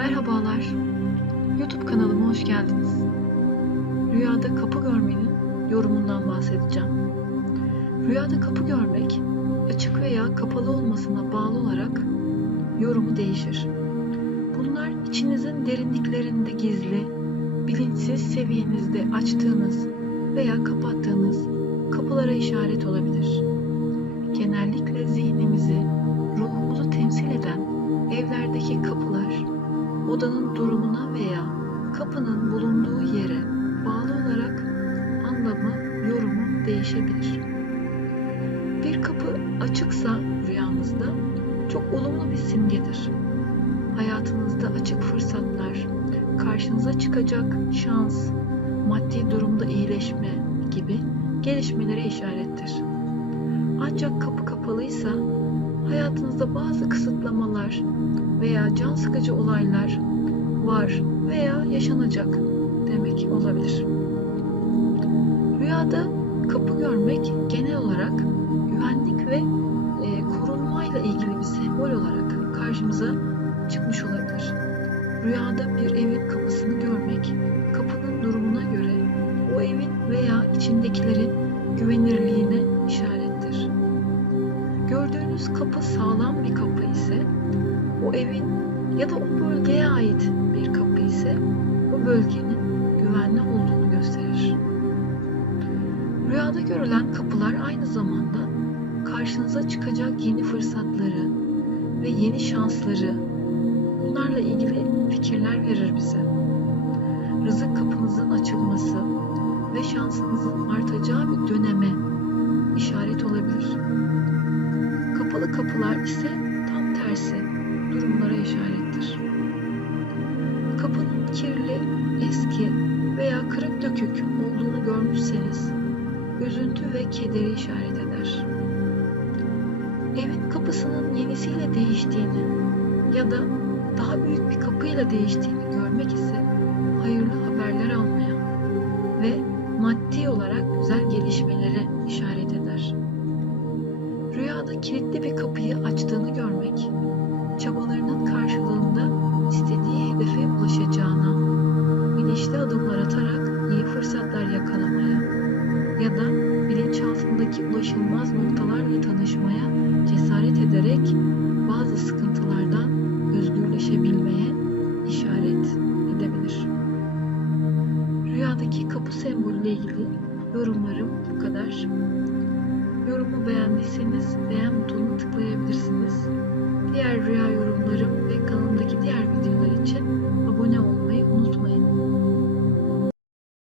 Merhabalar. YouTube kanalıma hoş geldiniz. Rüyada kapı görmenin yorumundan bahsedeceğim. Rüyada kapı görmek açık veya kapalı olmasına bağlı olarak yorumu değişir. Bunlar içinizin derinliklerinde gizli, bilinçsiz seviyenizde açtığınız veya kapattığınız kapılara işaret olabilir. Genellikle zihnimizi, odanın durumuna veya kapının bulunduğu yere bağlı olarak anlamı, yorumu değişebilir. Bir kapı açıksa rüyanızda çok olumlu bir simgedir. Hayatınızda açık fırsatlar, karşınıza çıkacak şans, maddi durumda iyileşme gibi gelişmelere işarettir. Ancak kapı kapalıysa hayatınızda bazı kısıtlamalar veya can sıkıcı olaylar var veya yaşanacak demek olabilir. Rüyada kapı görmek genel olarak güvenlik ve e, korunmayla ilgili bir sembol olarak karşımıza çıkmış olabilir. Rüyada bir evin kapısını görmek, kapının durumuna göre o evin veya içindekilerin güvenirliğine işarettir. Gördüğünüz kapı sağlam bir kapı ise o evin ya da o bölgeye ait bir kapı ise o bölgenin güvenli olduğunu gösterir. Rüyada görülen kapılar aynı zamanda karşınıza çıkacak yeni fırsatları ve yeni şansları bunlarla ilgili fikirler verir bize. Rızık kapınızın açılması kapılar ise tam tersi durumlara işarettir. Kapının kirli, eski veya kırık dökük olduğunu görmüşseniz üzüntü ve kederi işaret eder. Evin kapısının yenisiyle değiştiğini ya da daha büyük bir kapıyla değiştiğini görmek ise hayırlı haberler almaya ve Rüyada kilitli bir kapıyı açtığını görmek, çabalarının karşılığında istediği hedefe ulaşacağına, bilinçli adımlar atarak iyi fırsatlar yakalamaya ya da bilinçaltındaki ulaşılmaz noktalarla tanışmaya cesaret ederek bazı sıkıntılardan özgürleşebilmeye işaret edebilir. Rüyadaki kapı sembolüyle ilgili yorumlarım bu kadar. Yorumu beğendiyseniz beğen butonuna tıklayabilirsiniz. Diğer rüya yorumları